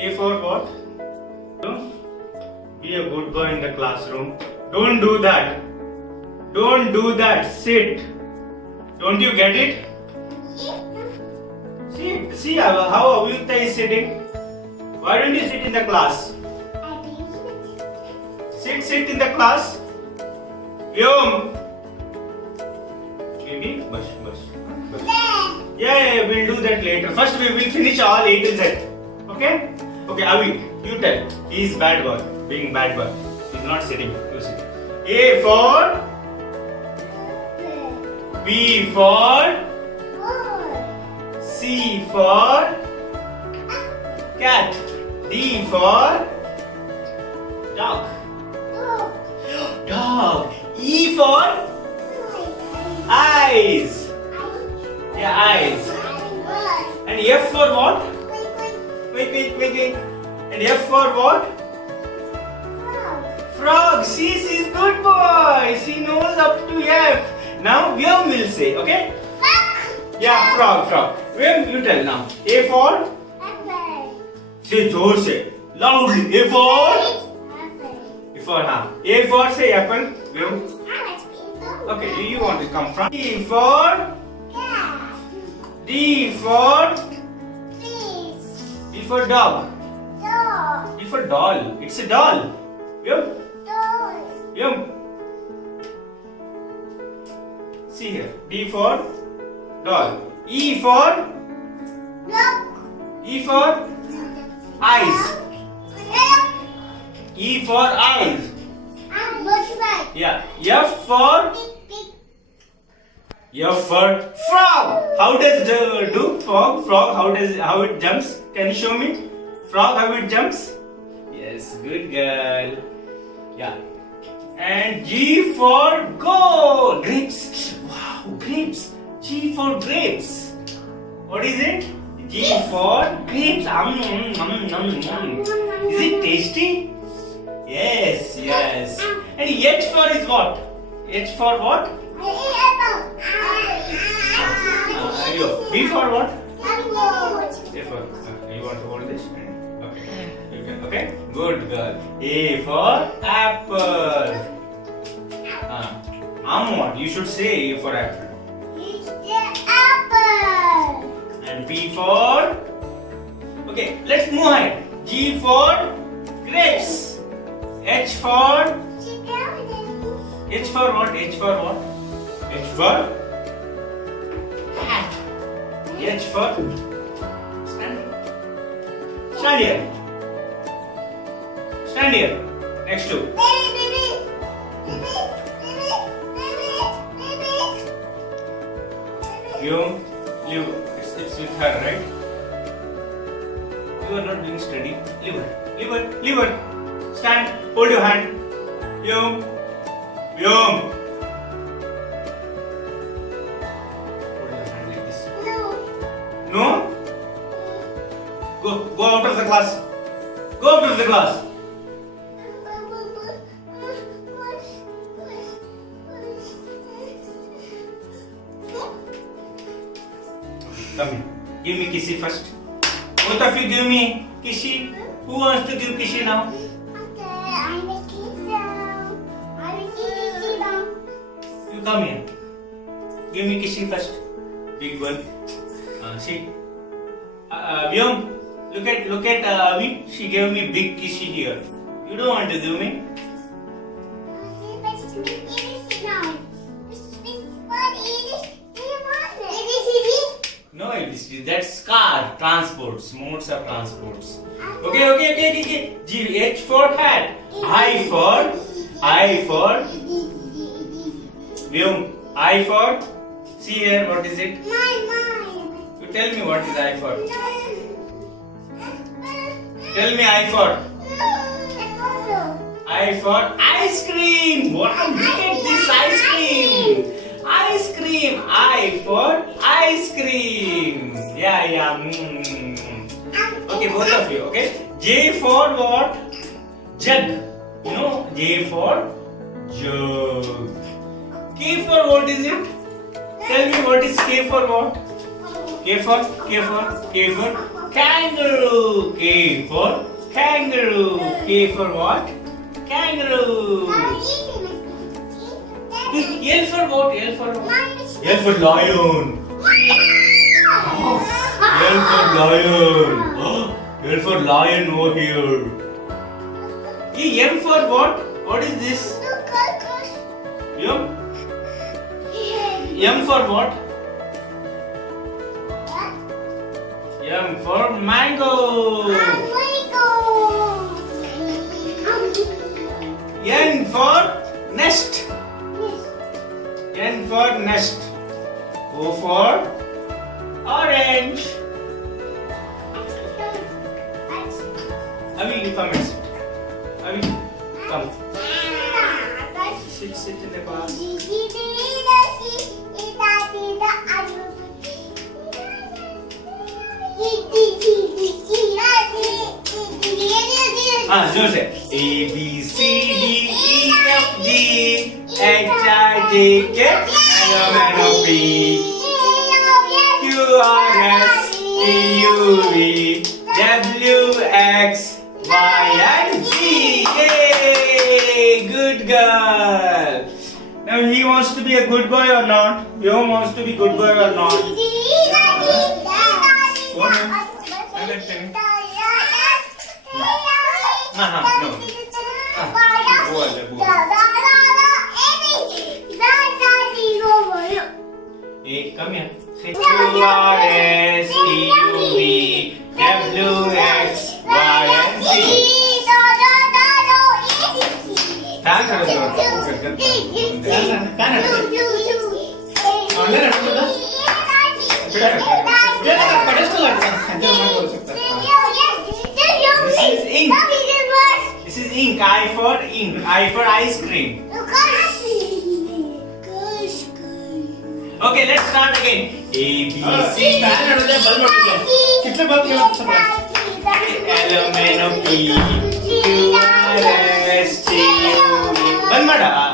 A for what? Be a good boy in the classroom. Don't do that. Don't do that. Sit. Don't you get it? See how Avyukta is sitting. Why don't you sit in the class? Sit in the class. Vyom. Baby, bus. Yeah, we'll do that later. First we will finish all A to Z. Okay? Okay, Avik, you tell. He is bad boy. Being bad boy. He's not sitting. You sit. A for B for C for cat. D for dog. Dog. E for eyes. Yeah, eyes. And F for what? Wait. And F for what? Frog. She's good boy. She knows up to F. Now Vyom will say, okay? Yeah, frog. Vyom, you tell now. A for? Say जोर से, loudly. A for? A for say apple. Vyom. Okay, you want to come from? D for? D for? D for dog. D for doll. It's a doll. Vyom. See here. D for doll. E for? E for eyes. E for eyes. Yeah. F for? F for frog. How does do frog? How it jumps? Can you show me? Frog, how it jumps? Yes, good girl. Yeah. And G for go. Grapes. Wow, grapes. G for grapes. What is it? G for grapes. Is it tasty? Yes. And H for is what? H for what? B for what? A for. You want to hold this? Okay. You can. Okay. Good girl. A for apple. What? You should say A for apple. And B for. Okay. Let's move ahead. G for grapes. H for. H for what? H for cat. H for stand here. Next to. You it's with her, right? You are not doing study. Leave her. Stand. Hold your hand. Vyom. Hold your hand like this. No? Go out of the class. Go out of the class. Come here. Give me kissy first. Both of you give me kissy. Who wants to give kissy now? You come here. Give me kissy first. Big one. See. Vyom, look at Avi. She gave me big kissy here. You don't want to give me? No, that's car. Transports. Modes of transports. Okay. H for hat. I for. Vyom. I for. See here. What is it? You tell me what is I for. Tell me I for. I for ice cream. Wow, look at this ice cream. I for ice cream. Yeah. Okay, both of you. Okay. J for what? Jug. You know, J for jug. K for what is it? Tell me what is K for what? K for kangaroo. K for kangaroo. K for what? Kangaroo. L for what? L for lion. L for lion. L for lion over here. M for what? What is this? M? M for what? M for mango. N for nest. N for nest. O for orange. Abhi, you come and sit. Abhi, come. Sit in the class. जोर से A B C D E F G H I J K L M N O P Q R S T U V W X Y and Z. Yay! Good girl. Now he wants to be a good boy or not? You wants to be good boy or not? No. Hey, come here. Say Q R S T U V W X Y and Z. This is ink. I for ink. I for ice cream. Okay, let's start again. A B C L M N O P Q R S T U V. बंद माड़ा.